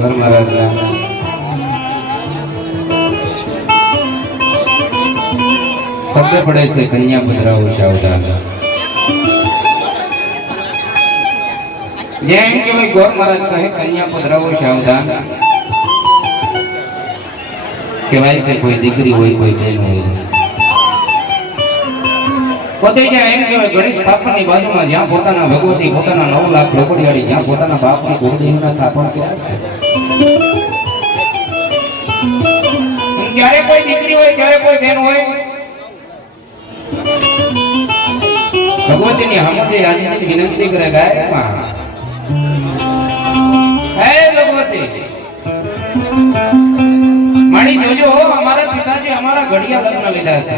ઘર મહારાજના. શબ્દ પડે છે કન્યા પધરાવો સાવધાન જેમ કે ભાઈ ગોર મહારાજ કહે કન્યા પધરાવો સાવધાન કહેવાય છે, કોઈ દીકરી હોય, કોઈ બેન હોય. પોતે જ્યાં એમ કહેવાય ગણેશ સ્થાપનની બાજુમાં જ્યાં પોતાના ભગવતી, પોતાના નવ લાખ રોકડિયાળી, જ્યાં પોતાના બાપની કુળદેવીના સ્થાપન કર્યા છે? જ્યારે કોઈ દીકરી હોય, જ્યારે કોઈ બેન હોય, ભગવતીની હમજે આજની વિનંતી કરે ગાયકમાં હે ભગવતી માણી જોજો, અમારા પિતાજી અમારા ઘડિયા લગ્ન લીધા છે.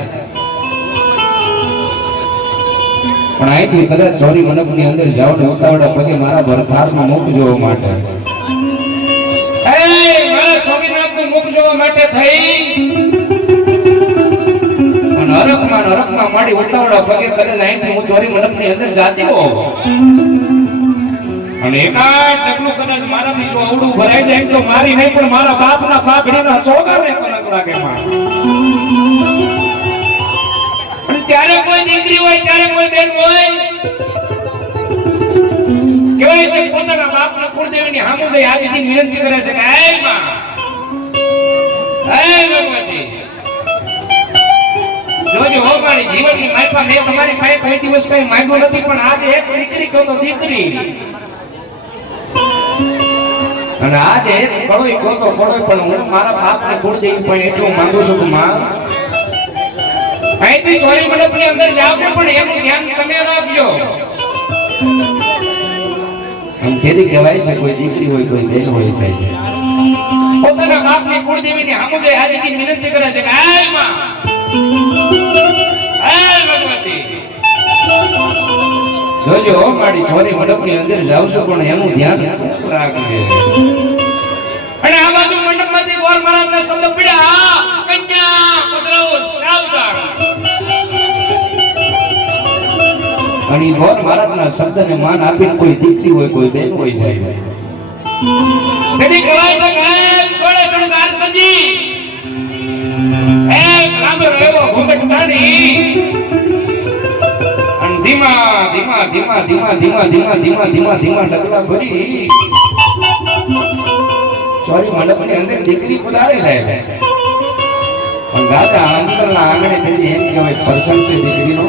પણ અહીંથી કદાચ ચોરી મંડપની અંદર જાઓ ને ઉતાવળા પગે મારા ભરથારમાં મૂકજો માટે. માટે થઈ. હરખમાં ને માડી ઉતાવળા પગે કદાચ અહીંથી હું ચોરી મંડપની અંદર જાતી હોઉં. અને એકાદ ડગલું કદાચ મારાથી જો અવડું ભરાઈ જાય તો મારી નહીં, પણ મારા બાપના પાઘડીના ચોગાને કલંક લાગે માં ત્યારે કોઈ દીકરી હોય, ત્યારે કોઈ બેન હોય કહેવાય છે પોતાના બાપના કુળદેવીની હામું જઈ આજથી વિનંતી કરે છે કે, આયમાં મારી બાપને કુળદેવી પણ એટલું માંગુ છું કે અંદર જાવ ને પણ એનું ધ્યાન તમે રાખજો. આમ કહેવાય છે, કોઈ દીકરી હોય, કોઈ બેન હોય પોતાના બાપની કુળદેવીની હામુજે આજથી વિનંતી કરે છે કે હાયમાં. ભગવતી. જોજો મારી છોરી મંડપની અંદર જાવ છું પણ એનું ધ્યાન રાખજે. અને આ બાજુ મંડપમાંથી ગોર મહારાજના શબ્દ પડ્યા કન્યા પધરાવો સાવધાન. અને ગોર મહારાજના શબ્દને માન આપીને કોઈ દીકરી હોય કોઈ બેન હોય સાહેબ. તેથી કહેવાય છે હે સોળે શણગાર સજી. હે લાંબો એવો ઘૂંઘટ અને ધીમા ધીમા ધીમા ધીમા ધીમા ધીમા ધીમા ધીમા ધીમા ડગલા ભરી. ચોરી મંડપની અંદર દીકરી પધારે સાહેબ પણ રાજા અંદરના આંગણે તેની એમ કહેવાય પ્રસંગ છે દીકરીનો.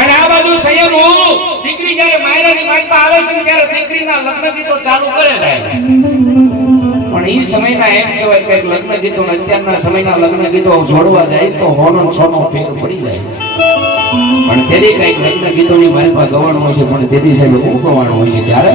અને આ બાજુ સંયમ હું દીકરી જ્યારે માયરાની માનપા આવે છે ત્યારે દીકરીના લગ્ન ગીતો ચાલુ કરે છે. પણ એ સમયના એમ કહેવાય કે લગ્ન ગીતો અત્યારના સમયના લગ્ન ગીતો જોડવા જાય તો હોનો છોનો ફેર પડી જાય. પણ તેથી કંઈક લગ્ન ગીતોની માલપા ગવાણું હોય છે, પણ તેથી સાહેબ હું ગવાનું હોય છે ત્યારે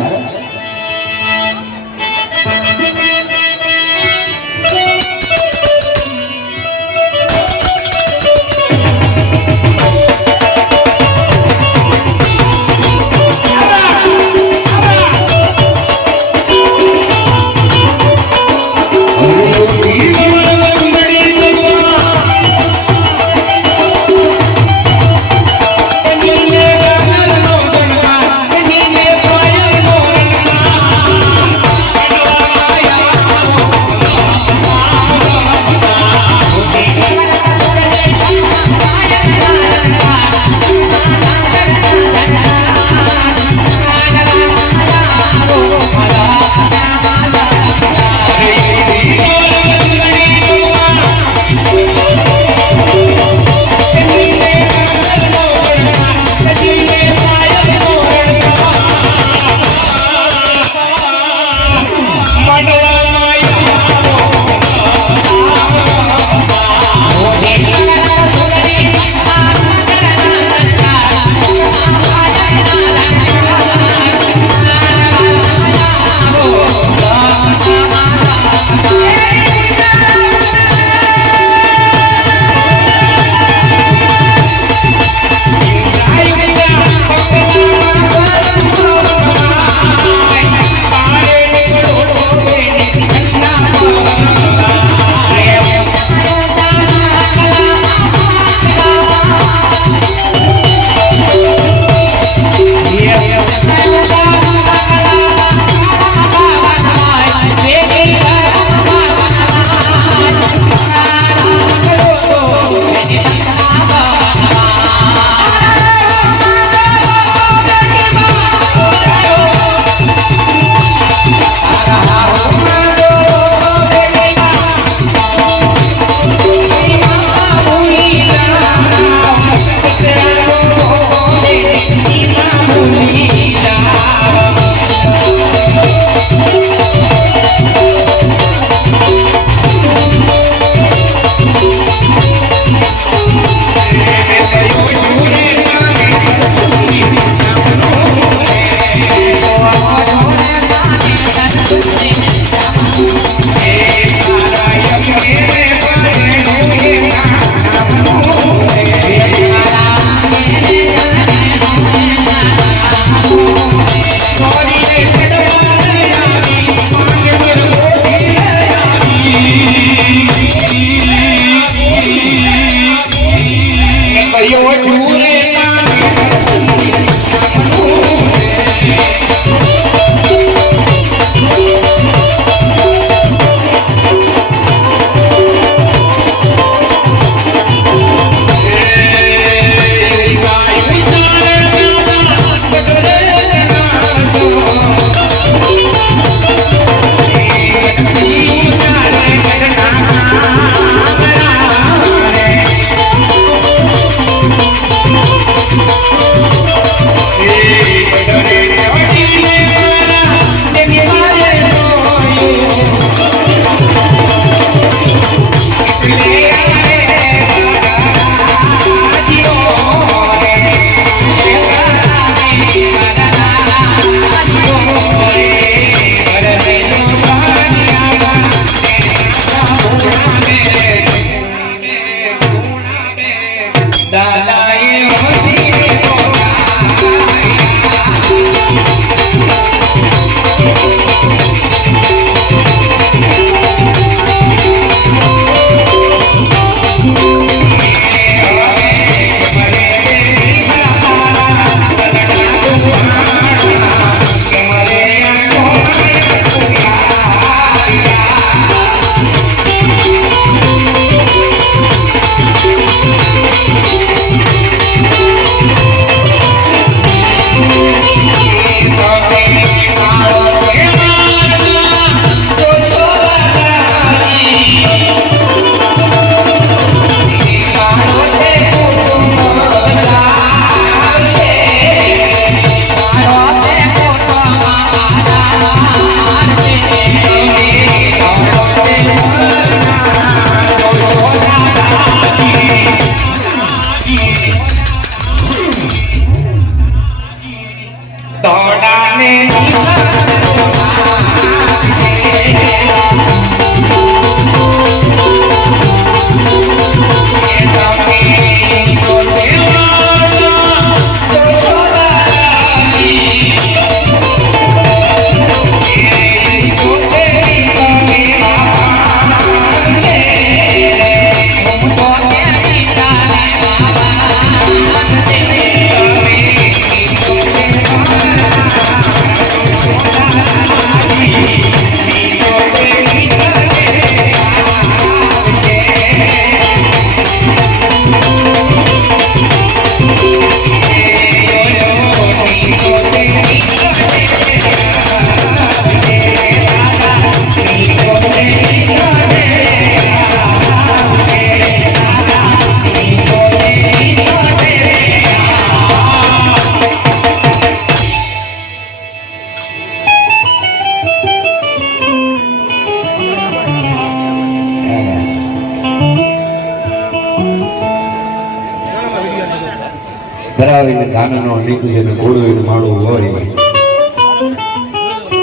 દાનનો નીકળે ને ગોળવીને માળું હોય.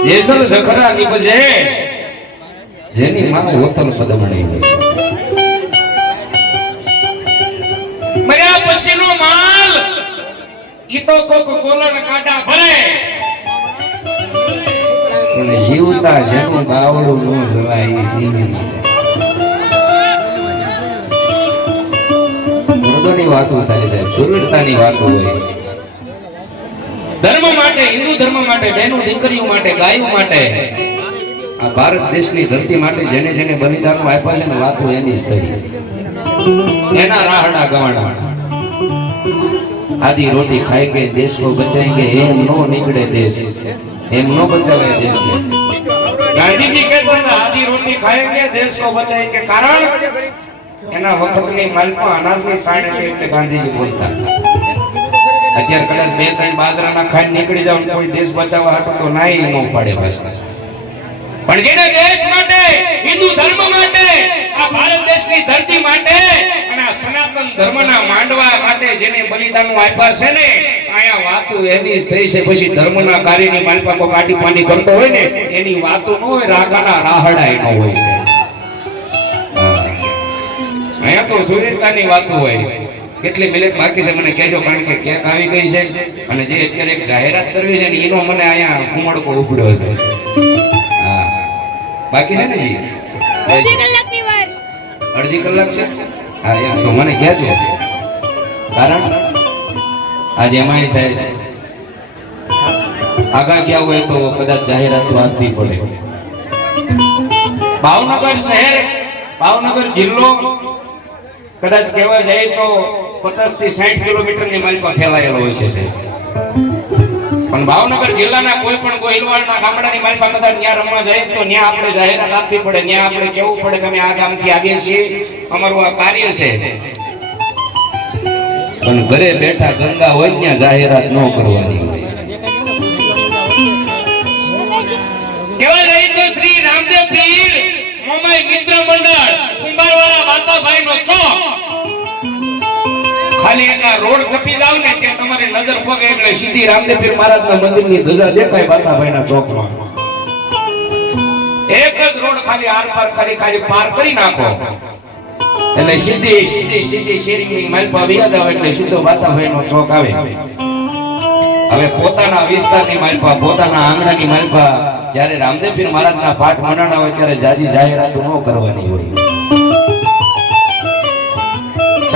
જેસલ જખરા નીપજે જેની માં વતન પદમણી મર્યા પછીનો માલ ઈ તો કોક કોલણ કાંટા ભરે. પણ જીવતા જેનું ગાવડું નો જવાય છે મૃગની વાતો થાય છે સુરવીરતાની વાતો હોય. ધર્મ માટે બહેનો દીકરીઓ માટે, ગાયો માટે. આ ભારત દેશની ધરતી માટે જેને જેને બલિદાન આપ્યા છે ને વાતો એની જ થઈ. એના રાહડા ગવાડા આધી રોટી ખાઈ ગઈ દેશ કો બચાઈ ગઈ, એમ નો નીકળે દેશ. એમ નો બચાવે દેશને. ગાંધીજી કહેતા હતા, આધી રોટી ખાઈ ગઈ દેશ કો બચાઈ કે કારણ, એના વખતની માલમાં અનાજની કારણે એટલે ગાંધીજી બોલતા હતા. અત્યારે કદાચ બે ત્રણ બાજરાના ખાંડ નીકળી જાવ કોઈ દેશ બચાવવા હાટો તો નાઈ ન પાડે પાછા. પણ જેને દેશ માટે, હિન્દુ ધર્મ માટે, આ ભારત દેશની ધરતી માટે અને આ સનાતન ધર્મના માંડવા માટે જેને બલિદાનો આપ્યા છે ને, આયા વાતો એની થઈ છે. પછી ધર્મના કાર્યની માલપા કોઈ કાઢી પાણી કરતો હોય ને, એની વાતો ન હોય રાગાના રાહડા એનો હોય છે. અહીંયા તો સુરેતાની વાતો હોય. કેટલી મિનિટ બાકી છે મને કહેજો કારણ કે ક્યાંક આવી ગઈ છે અને જે અત્યારે એક જાહેરાત કરવી છે ને એનો મને અહીંયા કુમળકો ઉપડ્યો છે. હા. બાકી છે ને જી? અડધી કલાક છે? હા એમ તો મને કહેજો. કારણ આજે એમાંય સાહેબ આગા ગયા હોય તો કદાચ જાહેરાત આપવી પડે. ભાવનગર શહેર ભાવનગર જિલ્લો કદાચ કહેવા જાય તો પચાસથી સાઠ કિલોમીટરની માલિકા ફેલાયેલો હોય છે પણ ભાવનગર જિલ્લાના કોઈ પણ ગોહિલવાડના ગામડાની માલિકા કદાચ ત્યાં રમવા જાય તો ત્યાં આપણે જાહેરાત આપવી પડે ત્યાં આપણે કેવું પડે કે અમે આ ગામથી આવીએ છીએ. અમારું આ કાર્ય છે. પણ ઘરે બેઠા ગંગા હોય ત્યાં જાહેરાત ન કરવાની હોય. કેવા રહી તો શ્રી રામદેવ પીર, મોમાઈ મિત્ર મંડળ, કુંભારવાળા વાતાભાઈ નો ચોક ખાલી એક રોડ કપી જાવ ને કે તમારી નજર પગે એટલે સીધી રામદેવ ના મહારાજના મંદિરની ધજા દેખાય બાતાભાઈના ચોકમાં. એક જ રોડ ખાલી આર પાર કરી ખાલી પાર કરી નાખો. એટલે સીધી સીધી સીધી શેરીની માલપા વ્યા જાવ એટલે સીધો બાતાભાઈનો ચોક આવે. હવે પોતાના વિસ્તારની માલપા, પોતાના આંગણાની માલપા જ્યારે રામદેવ પીર મહારાજના પાઠ મનાણા હોય ત્યારે જાજી જાહેરાતો ન કરવાની હોય.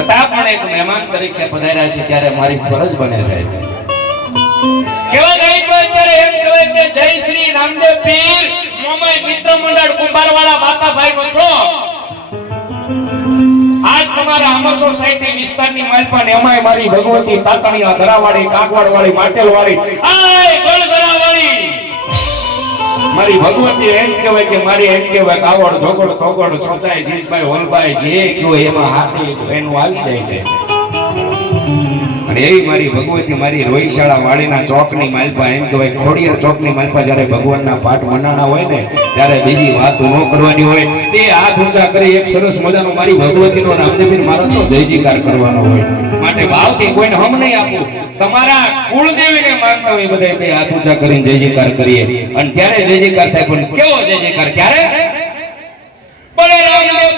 છતાં પણ એક મહેમાન તરીકે પધાર્યા છે ત્યારે મારી ફરજ બને છે. કેવા રહી તો અત્યારે એમ કહેવાય કે જય શ્રી રામદેવ પીર, મોમાઈ મિત્ર મંડળ કુંભારવાળા વાતાભાઈ નો છો. આજ તમારા અમર સોસાયટી વિસ્તારની માલપા પણ એમાંય મારી ભગવતી તાતણિયા, ધરાવાળી કાગવાડ વાળી માટેલ વાળી આય ગળગળાવાળી મારી ભગવતી એમ કહેવાય કે મારી એમ કહેવાય કાવડ ધોગડ થોગડ સોચાય જીજભાઈ હોલભાઈ જે કયો એમાં હાથી, એનું આવી જાય છે. અને મારી ભગવતી મારી રોહિશાળા વાળીના ચોકની માલપા, એમ કહેવાય, ખોડિયાર ચોકની માલપા, જ્યારે ભગવાનના પાઠ મનાણા હોય ને, ત્યારે બીજી વાત ન કરવાની હોય. એ હાથ ઊંચા કરી, એક સરસ મજાનો મારી ભગવતીનો મારો મહારાજનો જય જયકાર કરવાનો હોય. માટે ભાવથી કોઈને હમ નહીં આપું. તમારા કુળદેવીને માનતા હોય બધા બે હાથ ઊંચા કરીને જય જયકાર કરીએ. અને ત્યારે જય જયકાર થાય, પણ કેવો જય જયકાર? ત્યારે બોલે રામદેવ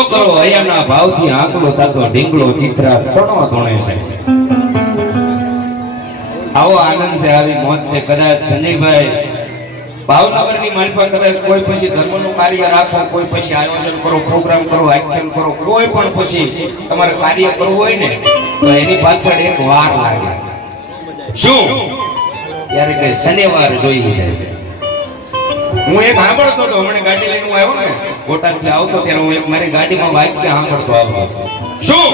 જો કરો ભાવથી આંકડો તાતો ઢીંગળો ચિત્રા તણો તણે છે. આવો આનંદ છે, આવી મોજ છે. કદાચ સંજયભાઈ ભાવનગરની માલપા કદાચ કોઈ પછી ધર્મનું કાર્ય રાખો, કોઈ પછી આયોજન કરો, પ્રોગ્રામ કરો, આખ્યાન કરો, કોઈ પણ પછી તમારે કાર્ય કરવું હોય ને, તો એની પાછળ એક વાર લાગે. શું? ત્યારે કઈ શનિવાર જોઈ છે. હું એક સાંભળતો હતો, હમણાં ગાડી લઈને હું આવ્યો ને, બોટાદથી આવતો ત્યારે હું એક મારી ગાડીમાં વાક્ય સાંભળતો આવતો શું?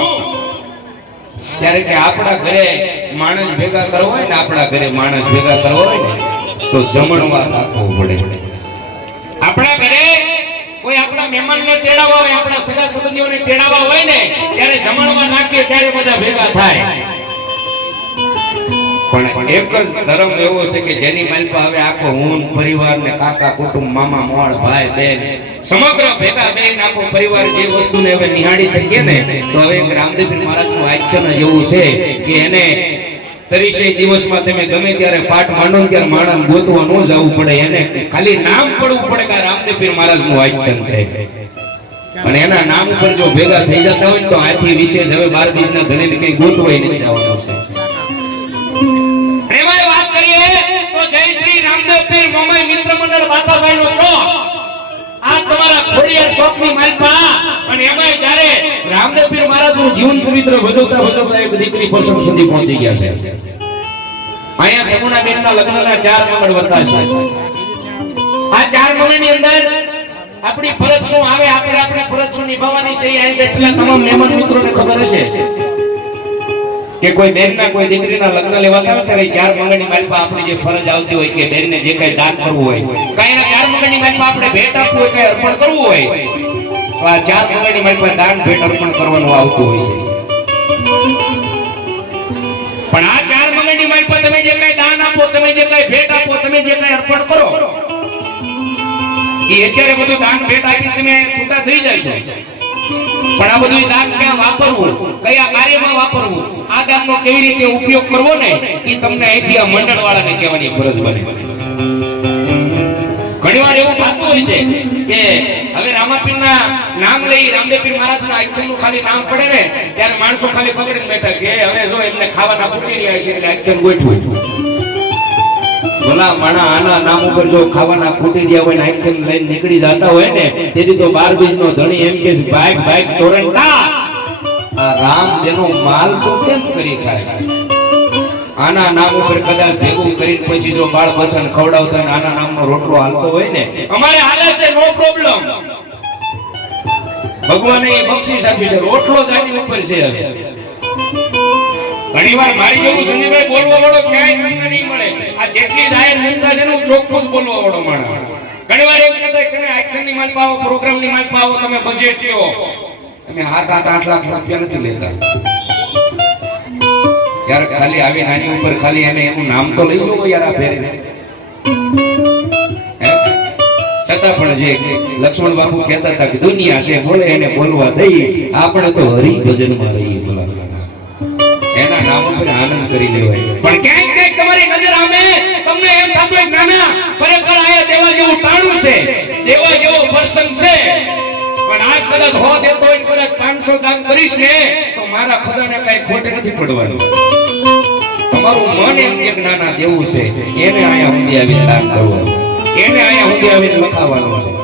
ત્યારે કે આપણા ઘરે માણસ ભેગા કરવો હોય ને, આપણા ઘરે માણસ ભેગા કરવો હોય ને, તો જમણવાર રાખવો પડે. આપણા ઘરે કોઈ આપણા મહેમાનને તેડાવવા હોય આપણા સગા સંબંધીઓને તેડાવવા હોય ને, ત્યારે જમણવા નાખીએ ત્યારે બધા ભેગા થાય. પણ એક જ ધર્મ એવો છે કે જેની માલપા હવે આખો હું પરિવાર ને કાકા કુટુંબ, મામા, મોળ, ભાઈ, બેન, સમગ્ર ભેગા બેન આખો પરિવાર જે વસ્તુને હવે નિહાળી શકીએ ને, તો હવે રામદેવ મહારાજનું આખ્યાન જ એવું છે કે એને ત્રીસે દિવસમાં તમે ગમે ત્યારે પાઠ માંડો ત્યારે માણસ ગોતવા ન જવું પડે, એને ખાલી નામ પડવું પડે કે રામદેવ પીર મહારાજનું આખ્યાન છે. અને એના નામ ઉપર જો ભેગા થઈ જતા હોય તો આથી વિશેષ હવે બાર બીજના ધને કઈ ગોતવાય નહીં જવાનું છે. એમાંય વાત કરીએ તો જય શ્રી રામદેવ પીર મોમય મિત્ર મંડળ વાતાભાઈ નો ચોક આ તમારા ખોડિયાર ચોકની માલપા અને એમાં જ્યારે રામદેવ પીર મહારાજનું જીવન ચરિત્ર ભજવતા ભજવતા એક દીકરી પરસમ સુધી પહોંચી ગયા છે. અહીંયા સગુણા બેનના લગ્નના ચાર મંગળ વધતા છે. આ ચાર મહિનાની અંદર આપણી ફરજ શું આવે, આપણે આપણે ફરજ શું નિભાવવાની છે, એ અહીં બેઠેલા તમામ મહેમાન મિત્રોને ખબર હશે. કે કોઈ બેનના કોઈ દીકરીના લગ્ન લેવાતા હોય ત્યારે ચાર મંગળની માલપા આપણી જે ફરજ આવતી હોય કે બેનને જે કઈ દાન કરવું હોય. કાંઈ ના ચાર મહિનાની માલપા આપણે ભેટ આપવું હોય, કઈ અર્પણ કરવું હોય. તો આ ચાર મંગળની માલપા દાન, ભેટ, અર્પણ કરવાનું આવતું હોય છે. પણ આ ચાર મહિનાની માલપા તમે જે કઈ દાન આપો, તમે જે કઈ ભેટ આપો, તમે જે કઈ અર્પણ કરો, એ અત્યારે બધું દાન, ભેટ આપી તમે છૂટા થઈ જશો. પણ આ બધું દાન ક્યાં વાપરવું? કયા કાર્યમાં વાપરવું? આ દાનનો કેવી રીતે ઉપયોગ કરવો ને, એ તમને અહીંથી આ મંડળ વાળાને કહેવાની ફરજ બને. ઘણીવાર એવું થતું હોય છે કે હવે રામાપીરના નામ લઈ રામદેવપીર મહારાજના આખ્યાનનું ખાલી નામ પડે ને, ત્યારે માણસો ખાલી પકડીને બેઠા કે હવે જો એમને ખાવાના પૂરી રહ્યા છે, એટલે આખ્યાન ગોઠવું. ભલા માણા આના નામ ઉપર જો ખાવાના ખૂટી રહ્યા હોય ને આખ્યાન લઈને નીકળી જતા હોય ને, તેથી તો બાર બીજનો ધણી એમ કે બાઈક બાઈક ચોરંટા આ રામ તેનો માલ તો કેમ કરી ખાય? આના નામ ઉપર કદાચ ભેગું કરીને પછી જો બાળ બસન ખવડાવતા હોય ને આના નામનો રોટલો હાલતો હોય ને, અમારે હાલે છે, નો પ્રોબ્લેમ ભગવાને એ બક્ષિસ આપી છે, રોટલો જ આની ઉપર છે. હવે ઘણીવાર મારી જેવું સંજયભાઈ બોલવા વાળો ક્યાંય તમને નહીં મળે. આ જેટલી જાહેર નિંદા છે ને, હું ચોખ્ખું બોલવા વાળો માણસ ઘણીવાર એમ કહેતા કે તમે ની માલ પાવો પ્રોગ્રામની માલ પાવો, તમે બજેટ લ્યો. તમે હાથ આઠ આઠ લાખ રૂપિયા નથી લેતા. યાર ખાલી આવી નાની ઉપર ખાલી એને એનું નામ તો લઈ લો યાર આ ફેરી? છતાં પણ જે લક્ષ્મણ બાપુ કહેતા હતા કે દુનિયા છે બોલે એને બોલવા દઈ આપણે તો હરી ભજનમાં રહીએ. એના આનંદ કરી લેવાય. પણ ક્યાંક ક્યાંક તમારી નજર આવે, તમને એમ થતું એક કે ના ના, ખરેખર આ દેવા જેવું ટાણું છે, દેવા જેવો પ્રસંગ છે. પણ આજ કદાચ હો દેતો હોય કદાચ પાંચસો દાન કરીશ ને, તો મારા ખુદાને કઈ ખોટે નથી પડવાનું. તમારું મન એમ કે ના ના, દેવું છે. એને અહીંયા હું આવીને દાન કરવાનું. એને અહીંયા ઊંધી આવીને લખાવાનું છે.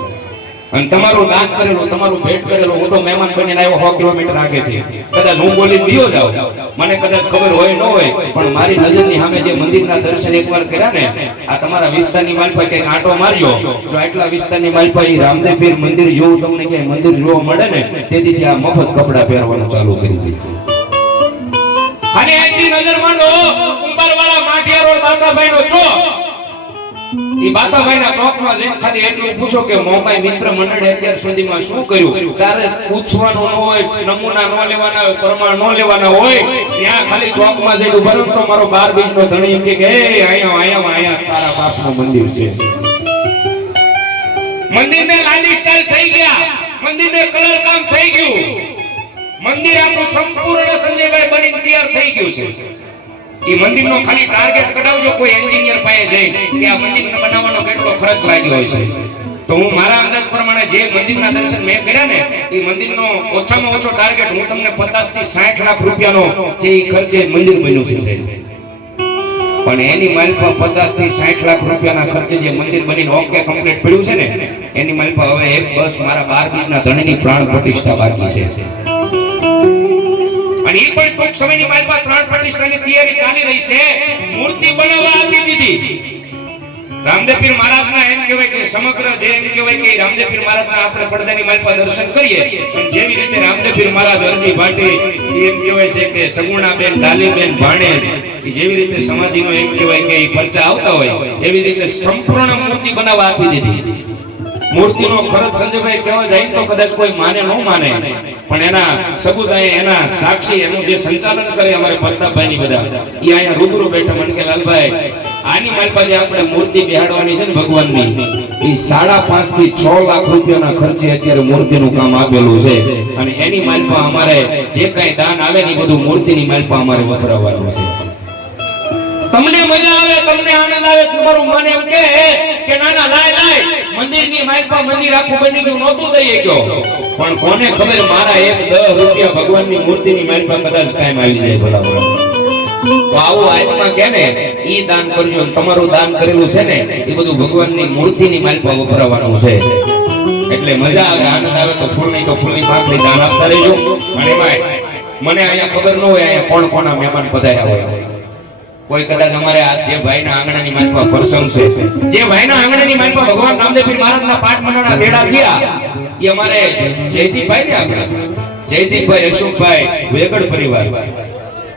અને તમારું દાન કરેલું, તમારું ભેટ કરેલું, હું તો મહેમાન બનીને આવ્યો સો કિલોમીટર આગેથી. કદાચ હું બોલી દિયો જાઉં. મને કદાચ ખબર હોય ન હોય, પણ મારી નજરની સામે જે મંદિરના દર્શન એકવાર કર્યા ને, આ તમારા વિસ્તારની માલપા કંઈક આંટો મારજો જો આટલા વિસ્તારની માલપા એ રામદેવ પીર મંદિર જોવું તમને ક્યાંય મંદિર જોવા મળે ને, તેથી આ મફત કપડા પહેરવાનું ચાલુ કરી દીધું. અને આજી નજર માંડો, કુંભારવાળા માઠિયા રોડ નો ચોક મંદિર છે. મંદિરને લાલી થઈ ગયા. મંદિરને કલર કામ થઈ ગયું. મંદિર આપણું સંપૂર્ણ સંજયભાઈ બની તૈયાર થઈ ગયું છે. ઈ મંદિરનો ખાલી ટાર્ગેટ કઢાવજો, કોઈ એન્જિનિયર પાસે જઈ કે આ મંદિરને બનાવવાનો કેટલો ખર્ચ લાગ્યો હોય છે. તો હું મારા અંદાજ પ્રમાણે જે મંદિરના દર્શન મેં કર્યા ને એ મંદિરનો ઓછામાં ઓછો ટાર્ગેટ હું તમને 50 થી 60 લાખ રૂપિયાનો જે ખર્ચે મંદિર બન્યું છે પણ એની માલિપા પચાસથી સાઠ લાખ રૂપિયાના ખર્ચે જે મંદિર બનીને ઓકે કમ્પ્લીટ પડ્યું છે ને, એની માલિપા હવે એક બસ મારા બાર બીજના ધણીની પ્રાણ પ્રતિષ્ઠા બાકી છે. અને એ પણ ટૂંક સમયની બાદમાં ત્રણ પ્રતિષ્ઠાની તૈયારી ચાલી રહી છે. મૂર્તિ બનાવવા આપી દીધી. રામદેવપીર મહારાજના એમ કહેવાય કે સમગ્ર જે એમ કહેવાય કે રામદેવપીર મહારાજના આપણે પડદાની માલિપા દર્શન કરીએ, પણ જેવી રીતે રામદેવપીર મહારાજ અરજી ભાટી એમ કહેવાય છે કે સગુણાબેન, ડાલીબેન ભાણે જેવી રીતે સમાધિનો એમ કહેવાય કે પરચા આવતા હોય, એવી રીતે સંપૂર્ણ મૂર્તિ બનાવવા આપી દીધી. મૂર્તિનો ખર્ચ સંજયભાઈ કહેવા જાય તો કદાચ કોઈ માને ન માને. પણ એના સબુદાય એના સાક્ષી, એનું જે સંચાલન કરે અમારે પ્રતાપભાઈની બધા, એ અહીંયા રૂબરૂ બેઠા મને કે, લાલભાઈ, આની મારી પાસે આપણે મૂર્તિ બિહાડવાની છે ને ભગવાનની? એ સાડા પાંચથી છ લાખ રૂપિયાના ખર્ચે અત્યારે મૂર્તિનું કામ આપેલું છે. અને એની માલપા અમારે જે કઈ દાન આવે ને બધું મૂર્તિની માલપા અમારે વપરાવવાનું છે. તમને મજા આવે, તમને આનંદ આવે, તમારું મન એમ કે, ના ના, લાય લાય મંદિરની માઇકમાં મંદિર આખું બની ગયું નહોતું દઈએ ગયો પણ કોને ખબર મારા એક દસ રૂપિયા ભગવાનની મૂર્તિની માઇકમાં કદાચ કાયમ આવી જાય બરાબર તો આવો આત્મા કે ને ઈ દાન કરજો તમારું દાન કરેલું છે ને, એ બધું ભગવાનની મૂર્તિની માઇકમાં વપરાવાનું છે. એટલે મજા આવે, આનંદ આવે, તો ફૂલ તો ફૂલની પાંખડી દાન આપતા રહેજો. અને એમાંય મને અહીંયા ખબર ન હોય અહીંયા કોણ કોના મહેમાન પધાર્યા હોય. કોઈ કદાચ અમારે આ જે ભાઈના આંગણાની માનપા પ્રસંગ છે, જે ભાઈના આંગણાની માનપા ભગવાન રામદેવ મહારાજના પાઠ મંડળના ભેડા થયા, એ અમારે જયદીપભાઈ ને આપણે જયદીપભાઈ, અશોકભાઈ વેગડ પરિવાર.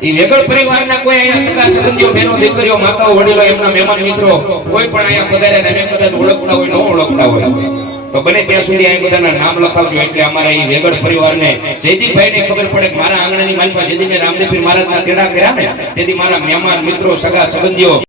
એ વેગળ પરિવારના કોઈ અહીંયા સગા સંબંધીઓ બહેનો દીકરીઓ, માતાઓ, વડીલો, એમના મહેમાન મિત્રો, કોઈ પણ અહીંયા પધારે ને કદાચ ઓળખતા હોય, ન ઓળખતા હોય. તો બને ત્યાં સુધી અહીં બધાના નામ લખાવજો. એટલે અમારા એ વેગડ પરિવારને જયદીપભાઈને ખબર પડે કે મારા આંગણાની માલપા જેથી મેં રામદેવપીર મહારાજના તેડા કર્યા ને? તેથી મારા મહેમાન મિત્રો, સગા સંબંધીઓ